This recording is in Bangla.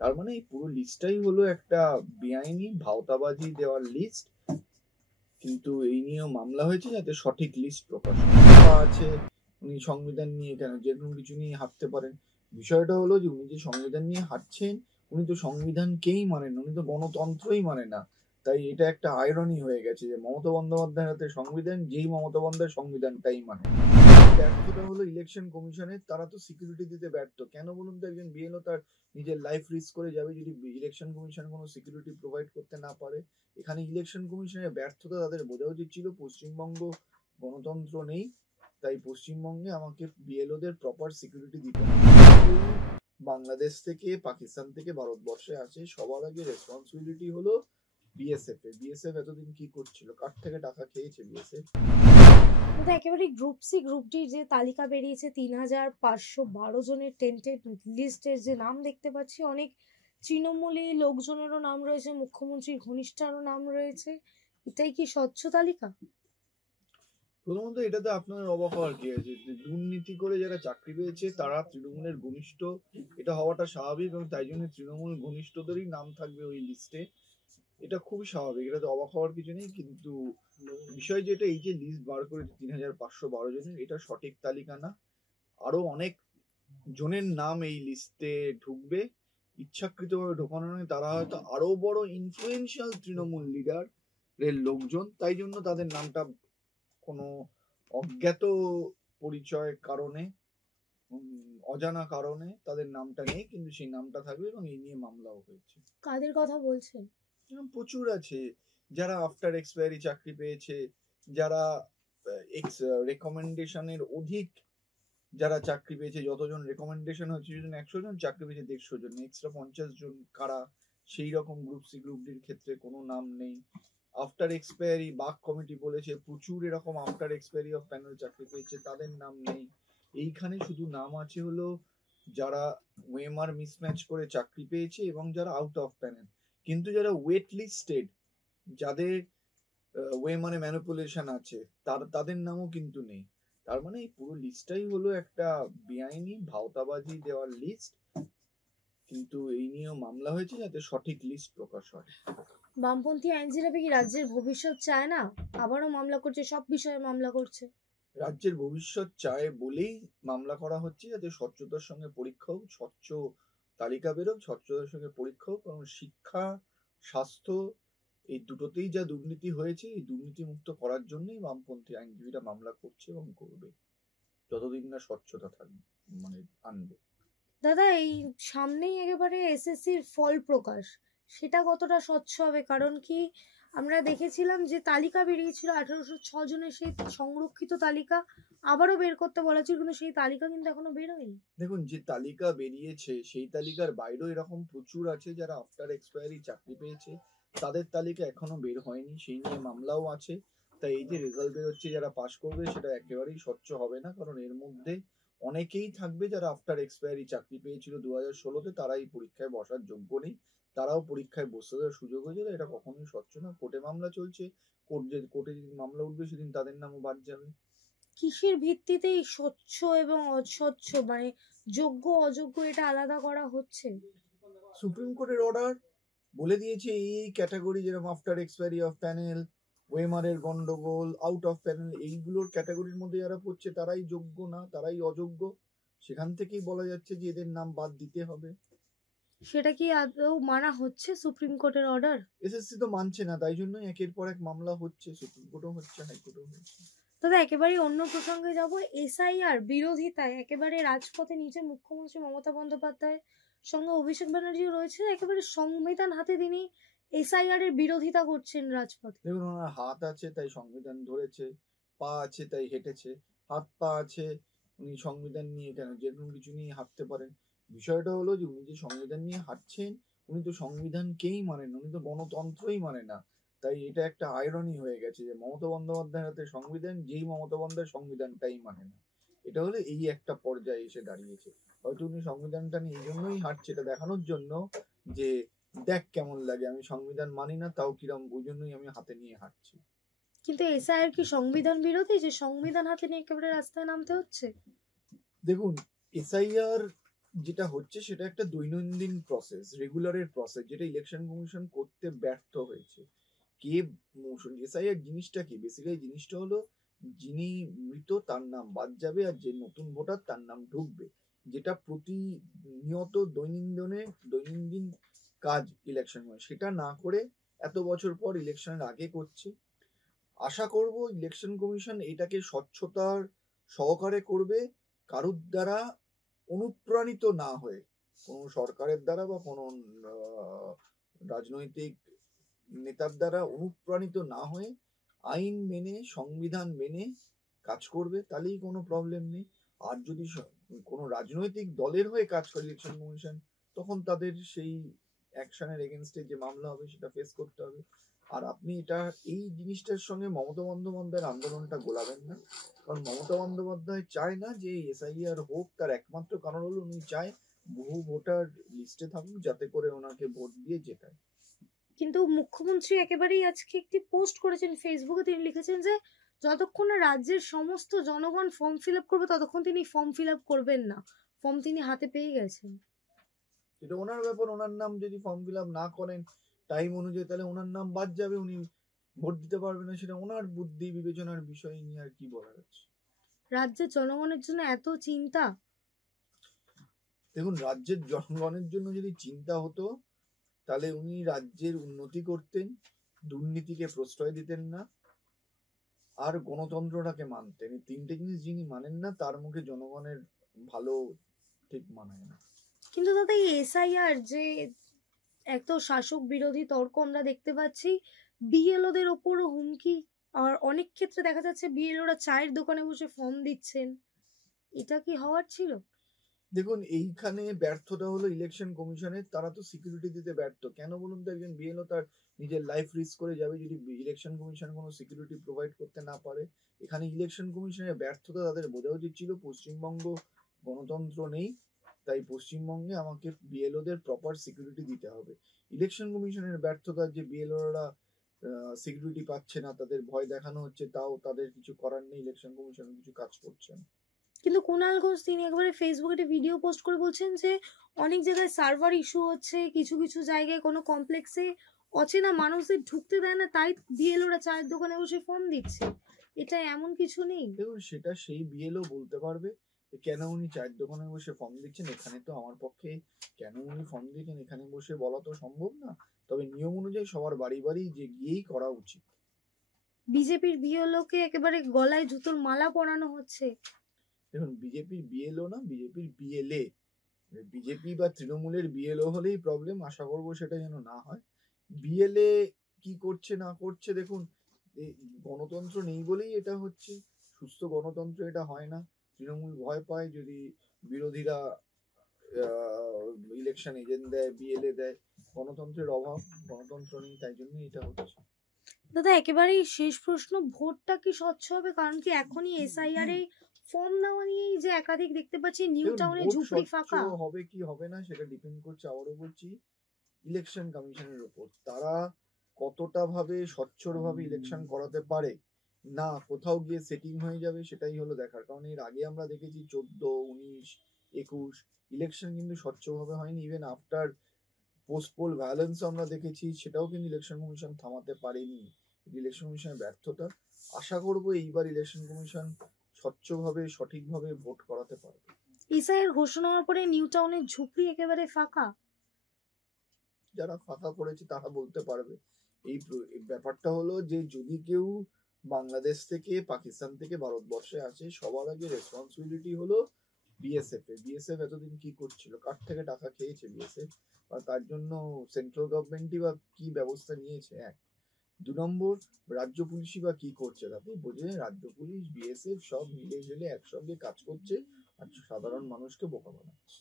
তার মানে এই পুরো লিস্টটাই হলো একটা বেআইনি ভাওতাবাজি দেওয়ার লিস্ট। কিন্তু এই নিয়েও মামলা হয়েছে যাতে সঠিক লিস্ট প্রকাশ আছে। উনি সংবিধান নিয়ে কেন যে কোনো কিছু নিয়ে হাঁটতে পারেন। বিষয়টা হলো যে উনি যে সংবিধান নিয়ে হাঁটছেন, উনি তো সংবিধানকেই মানেন, উনি তো গণতন্ত্রই মানে না। তাই এটা একটা আয়রনি হয়ে গেছে যে মমতা বন্দ্যোপাধ্যায়ের হাতে সংবিধান, যেই মমতা বন্দ্যোপাধ্যায় সংবিধানটাই মানে। ব্যর্থতা হলো ইলেকশন কমিশনের, তারা তো সিকিউরিটি দিতে ব্যর্থ। কেন বলুন তো? একজন বিএলও তার নিজের লাইফ রিস্ক করে যাবে যদি ইলেকশন কমিশন কোনো সিকিউরিটি প্রোভাইড করতে না পারে। এখানে ইলেকশন কমিশনের ব্যর্থতা তাদের বোঝা উচিত ছিল। পশ্চিমবঙ্গ গণতন্ত্র নেই, তাই পশ্চিমবঙ্গে আমাকে বিএলওদের প্রপার সিকিউরিটি দিতে হবে। বাংলাদেশ থেকে, পাকিস্তান থেকে ভারতবর্ষে আসে, সবার আগে রেসপন্সিবিলিটি হলো বিএসএফ এর। বিএসএফ এতদিন কি করছিল? কার থেকে টাকা খেয়েছে বিএসএফ? কিন্তু একেবারে গ্রুপ সি গ্রুপ ডির যে তালিকা বেরিয়েছে ৩,৫১২ জনের টেন্টেড লিস্টের যে নাম দেখতে পাচ্ছি, অনেক তৃণমূলী লোকজনেরও নাম রয়েছে, মুখ্যমন্ত্রীর ঘনিষ্ঠরও নাম রয়েছে। এটাই কি স্বচ্ছ তালিকা? প্রথমত এটাতে আপনার অবাক হওয়ার কি আছে? যে দুর্নীতি করে যারা চাকরি পেয়েছে তারা তৃণমূলের ঘনিষ্ঠ, এটা হওয়াটা স্বাভাবিক, এবং তাই জন্য তৃণমূল ঘনিষ্ঠদেরই নাম থাকবে ওই লিস্টে। এটা খুবই স্বাভাবিক, এটাতে অবাক হওয়ার কিছু নেই। কিন্তু বিষয় যেটা, এই যে লিস্ট বার করেছে ৩,৫১২ জনের, এটা সঠিক তালিকা না। আরো অনেক জনের নাম এই লিস্টে ঢুকবে, ইচ্ছাকৃতভাবে ঢোকানো নয়। তারা হয়তো আরো বড় ইনফ্লুয়েন্সিয়াল তৃণমূল লিডার এর লোকজন, তাই জন্য তাদের নামটা কোনো অজ্ঞাত পরিচয় কারণে, অজানা কারণে তাদের নামটা নেই, কিন্তু সেই নামটা থাকবে, এবং এই নিয়ে মামলাও হয়েছে। কাদের কথা বলছেন? প্রচুর আছে যারা আফটার এক্সপায়ারি চাকরি পেয়েছে, যারা এক্স রেকমেন্ডেশনের অধিক যারা চাকরি পেয়েছে। যতজন রেকমেন্ডেশন হচ্ছে, যদি 100 জন চাকরি পেয়েছে 150 জন, এক্সট্রা 50 জন কারা? সেই রকম গ্রুপ সি গ্রুপ ডির ক্ষেত্রে কোনো নাম নেই। আফটার এক্সপায়ারি বাক কমিটি বলেছে প্রচুর এরকম আফটার এক্সপায়ারি অফ প্যানেল চাকরি পেয়েছে, তাদের নাম নেই। এইখানে শুধু নাম আছে হলো যারা ওয়েমার মিসম্যাচ করে চাকরি পেয়েছে এবং যারা আউট অফ প্যানেল। কিন্তু যারা ওয়েট লিস্টেড, যাদের ওয়েমারে ম্যানিপুলেশন আছে, তাদের নামও কিন্তু নেই। তার মানে এই পুরো লিস্টটাই হলো একটা বেআইনি ভাওতাবাজি দেওয়ার লিস্ট। কিন্তু এই নিয়েও মামলা হয়েছে যাতে সঠিক লিস্ট প্রকাশ হয়। বামপন্থী আইনজীবীরা কি রাজ্যের ভবিষ্যৎ চায় না? আবারও মামলা করছে, সব বিষয়ে মামলা করছে। রাজ্যের ভবিষ্যৎ চায় বলেই মামলা করা হচ্ছে, যাতে স্বচ্ছতার সঙ্গে পরীক্ষা হোক, স্বচ্ছ তালিকা বেরোক, স্বচ্ছতার সঙ্গে পরীক্ষা হোক। কারণ শিক্ষা, স্বাস্থ্য, এই দুটোতেই যা দুর্নীতি হয়েছে, এই দুর্নীতি মুক্ত করার জন্যই বামপন্থী আইনজীবীরা মামলা করছে এবং করবে, যতদিন না স্বচ্ছতা থাকবে, মানে আনবে। দাদা, এই সামনেই একেবারে এসএসসির ফল প্রকাশ, সেটা কতটা স্বচ্ছ হবে? কারণ কি, আমরা দেখেছিলাম যে তালিকা বেরিয়েছিল 1806 জনের, সেই সংরক্ষিত তালিকা আবারও বের করতে বলা ছিল, কিন্তু সেই তালিকা কিন্তু এখনো বেরোয়নি। দেখুন, যে তালিকা বেরিয়েছে সেই তালিকার বাইরেও এরকম প্রচুর আছে যারা আফটার এক্সপায়ারি চাকরি পেয়েছে, তাদের তালিকা এখনো বের হয়নি, সেই নিয়ে মামলাও আছে। তাই এই যে রেজাল্ট বেরোচ্ছে, যারা পাশ করবে সেটা একেবারেই স্বচ্ছ হবে না। কারণ এর মধ্যে অনেকেই থাকবে যারা আফটার এক্সপায়ারি চাকরি পেয়েছিল 2016-তে, তারা এই পরীক্ষায় বসার যোগ্য নেই, তারাও পরীক্ষায় বসতে দেওয়ার সুযোগ হয়েছিল। এটা কখনোই স্বচ্ছ না। কোর্টে মামলা চলছে, কোর্টে যেদিন মামলা উঠবে সেদিন তাদের নামও বাদ যাবে। কিসের ভিত্তিতেই স্বচ্ছ এবং অস্বচ্ছ, মানে যোগ্য অযোগ্য, এটা আলাদা করা হচ্ছে? সুপ্রিম কোর্টের অর্ডার বলে দিয়েছে এই ক্যাটাগরি, যেরকম আফটার এক্সপায়ারি অফ প্যানেল, ওয়েমারের গন্ডগোল, আউট অফ প্যানেল, এইগুলোর ক্যাটাগরির মধ্যে যারা পড়ছে তারাই যোগ্য না, তারাই অযোগ্য। সেখান থেকেই বলা যাচ্ছে যে এদের নাম বাদ দিতে হবে। সেটা কি আদৌ মানা হচ্ছে সুপ্রিম কোর্টের অর্ডার? এসএসসি তো মানছে না, তাই জন্যই একের পর এক মামলা হচ্ছে, সুপ্রিম কোর্টও হচ্ছে, হাইকোর্টও হচ্ছে। দাদা, একেবারে অন্য প্রসঙ্গে যাব। এসআইআর বিরোধিতায় একেবারে রাজপথে নিচে মুখ্যমন্ত্রী মমতা বন্দ্যোপাধ্যায় সঙ্গে অভিষেক ব্যানার্জিও রয়েছে, একেবারে সংবিধান হাতে তিনি এসআইআর এর বিরোধিতা করছেন রাজপথে। দেখুন, ওনার হাত আছে তাই সংবিধান ধরেছে, পা আছে তাই হেঁটেছে। হাত পা আছে, উনি সংবিধান নিয়ে কেন যে কোনো কিছু নিয়ে হাঁটতে পারেন। বিষয়টা হলো যে উনি যে সংবিধান নিয়ে হাঁটছেন, উনি তো সংবিধানকেই মানেন, উনি তো গণতন্ত্রই মানে না। তাই এটা একটা আয়রনি হয়ে গেছে যে মমতা বন্দ্যোপাধ্যায়ের হাতে সংবিধান, যেই মমতা বন্দ্যোপাধ্যায় সংবিধানটাই মানে না। এটা হলে এই একটা পর্যায়ে এসে দাঁড়িয়েছে। হয়তো উনি সংবিধানটা নিয়ে এই জন্যই হাঁটছে, এটা দেখানোর জন্য যে দেখ কেমন লাগে, আমি সংবিধান মানি না তাও কিরম, ওই জন্যই আমি হাতে নিয়ে হাঁটছি। কিন্তু এসআইআর কি সংবিধান বিরোধী, যে সংবিধান হাতে নিয়ে একেবারে রাস্তায় নামতে হচ্ছে? দেখুন, এসআইআর যেটা হচ্ছে সেটা একটা দৈনন্দিন প্রসেস, রেগুলারের প্রসেস, যেটা ইলেকশন কমিশন করতে ব্যর্থ হয়েছে। কে এসআইআর জিনিসটা কি? বেসিক্যালি জিনিসটা হলো যিনি মৃত তার নাম বাদ যাবে আর যে নতুন ভোটার তার নাম ঢুকবে, যেটা প্রতিনিয়ত দৈনন্দিন কাজ ইলেকশন কমিশন সেটা না করে এত বছর পর ইলেকশনের আগে করছে। আশা করব ইলেকশন কমিশন এটাকে স্বচ্ছতার সহকারে করবে, কারুর দ্বারা অনুপ্রাণিত না হয়ে, কোনো সরকারের দ্বারা বা কোনো রাজনৈতিক নেতার দ্বারা অনুপ্রাণিত না হয়ে আইন মেনে সংবিধান মেনে কাজ করবে, তাহলেই কোনো প্রবলেম নেই। আর যদি কোনো রাজনৈতিক দলের হয়ে কাজ করে ইলেকশন কমিশন, তখন তাদের সেই অ্যাকশনের এগেনস্টে যে মামলা হবে সেটা ফেস করতে হবে। আর আপনি এই জিনিসটার সঙ্গে মমতা বন্দ্যোপাধ্যায়ের আন্দোলনটা গোলাবেন না, কারণ মমতা বন্দ্যোপাধ্যায় চায় না যে এসআইআর হোক। তার একমাত্র কারণ হলো উনি চায় বহু ভোটার লিস্টে থাকুক, যাতে করে ওনাকে ভোট দিয়ে জেতায়। কিন্তু মুখ্যমন্ত্রী একেবারেই আজকে একটি পোস্ট করেছেন ফেসবুকে, তিনি লিখেছেন যে যতক্ষণ না রাজ্যের সমস্ত জনগণ ফর্ম ফিল আপ করবে ততক্ষণ তিনি ফর্ম ফিল আপ করবেন না। ফর্ম তিনি হাতে পেয়ে গেছেন। এটা ওনার ব্যাপার, ওনার নাম যদি ফর্ম ফিল আপ না করেন টাইম অনুযায়ী, তাহলে ওনার নাম বাদ যাবে, উনি ভোট দিতে পারবেন না। সেটা ওনার বুদ্ধি বিবেচনার বিষয় নিয়ে আর কি বলার আছে। রাজ্যের জনগণের জন্য এত চিন্তা? দেখুন, রাজ্যের জনগণের জন্য যদি চিন্তা হতো তাহলে উনি রাজ্যের উন্নতি করতেন, দুর্নীতিকে প্রশ্রয় দিতেন না, আর গণতন্ত্রটাকে মানতেন। এই তিনটে জিনিস যিনি মানেন না, তার মুখে জনগণের ভালো ঠিক মানায় না। কিন্তু দাদা এই এসআইআর যে এত শাসক বিরোধী তর্ক আমরা দেখতে পাচ্ছি, বিএলওদের ওপরও হুমকি, আর অনেক ক্ষেত্রে দেখা যাচ্ছে বিএলওরা চায়ের দোকানে বসে ফর্ম দিচ্ছেন, এটা কি হওয়ার ছিল? দেখুন, এইখানে ব্যর্থতা হলো ইলেকশন কমিশনের। তারা তো সিকিউরিটি দিতে ব্যর্থ। কেন বলুন তো? একজন বিএলও তার নিজের লাইফ রিস্ক করে যাবে যদি ইলেকশন কমিশন কোনো সিকিউরিটি প্রোভাইড করতে না পারে। এখানে ইলেকশন কমিশনের ব্যর্থতা তাদের বোঝা উচিত ছিল। পশ্চিমবঙ্গ গণতন্ত্র নেই, তাই পশ্চিমবঙ্গে আমাকে বিএলওদের প্রপার সিকিউরিটি দিতে হবে। ইলেকশন কমিশনের ব্যর্থতা যে বিএলওরা সিকিউরিটি পাচ্ছে না, তাদের ভয় দেখানো হচ্ছে, তাও তাদের কিছু করার নেই, ইলেকশন কমিশন কিছু কাজ করছে না। কিন্তু কুণাল ঘোষ তিনি একবারে ফেসবুকে একটা ভিডিও পোস্ট করে বলছেন যে অনেক জায়গায় সার্ভার ইস্যু হচ্ছে, কিছু কিছু জায়গায় কোনো কমপ্লেক্সে অচেনা মানুষদের ঢুকতে দেয় না, তাই বিএলওরা চায়ের দোকানে বসে ফর্ম দিচ্ছে। এটা এমন কিছু নেই? দেখুন, সেটা সেই বিএলও বলতে পারবে কেন উনি চায়ের দোকানে বসে ফর্ম দিচ্ছেন। এখানে তো আমার পক্ষে কেন উনি ফর্ম দিচ্ছেন এখানে বসে বলা তো সম্ভব না। তবে নিয়ম অনুযায়ী সবার বাড়ি বাড়ি যে গিয়েই করা উচিত। বিজেপির বিএলও কে একেবারে গলায় জুতোর মালা পরানো হচ্ছে। দেখুন, বিজেপির বিএলও না, বিজেপির বিএলএ। বিজেপি বা তৃণমূলের বিএলও হলেই প্রবলেম, আশা করবো সেটা যেন না হয়। বিএলএ কি করছে না করছে, দেখুন, গণতন্ত্র নেই বলেই এটা হচ্ছে। সুস্থ গণতন্ত্র এটা হয় না। তৃণমূল ভয় পায় যদি বিরোধীরা ইলেকশন এজেন্ট দেয়, বিএলএ দেয়। গণতন্ত্রের অভাব, গণতন্ত্র নেই, তাই জন্যই এটা হচ্ছে। দাদা একেবারেই শেষ প্রশ্ন, ভোটটা কি স্বচ্ছ হবে? কারণ কি এখনই এসআইআর এই ফর্ম নেওয়া নিয়েই যে একাধিক দেখতে পাচ্ছি নিউ টাউনে ঝুপড়ি ফাঁকা। হবে কি হবে না সেটা ডিপেন্ড করছে, আবারও বলছি, ইলেকশন কমিশনের উপর। তারা কতটা ভাবে স্বচ্ছভাবে ইলেকশন করাতে পারে, না কোথাও গিয়ে সেটিং হয়ে যাবে, সেটাই হলো দেখার। কারণ এর আগে আমরা দেখেছি 14, 19, 21 ইলেকশন কিন্তু স্বচ্ছভাবে হয়নি। ইভেন আফটার পোস্টপোল ভায়োলেন্স আমরা দেখেছি, সেটাও কিন্তু ইলেকশন কমিশন থামাতে পারেনি। ইলেকশন কমিশনের ব্যর্থতা। আশা করব এইবার ইলেকশন কমিশন স্বচ্ছভাবে সঠিকভাবে ভোট করাতে পারবে। এসআইআর ঘোষণা হওয়ার পরে নিউ টাউনের ঝুপড়ি একেবারে ফাঁকা। যারা ফাঁকা করেছে তারা বলতে পারবে। এই ব্যাপারটা হলো যে যদি কেউ বাংলাদেশ থেকে, পাকিস্তান থেকে ভারতবর্ষে আসে, সবার আগে রেসপন্সিবিলিটি হলো বিএসএফ এর। বিএসএফ এতদিন কি করছিল, কার থেকে টাকা খেয়েছে বিএসএফ, বা তার জন্য সেন্ট্রাল গভর্নমেন্টই বা কি ব্যবস্থা নিয়েছে? এক। 2 নম্বর, রাজ্য পুলিশই বা কি করছে? তাতে বোঝে রাজ্য পুলিশ বিএসএফ সব মিলে ঝিলে একসঙ্গে কাজ করছে আর সাধারণ মানুষকে বোকা বানাচ্ছে।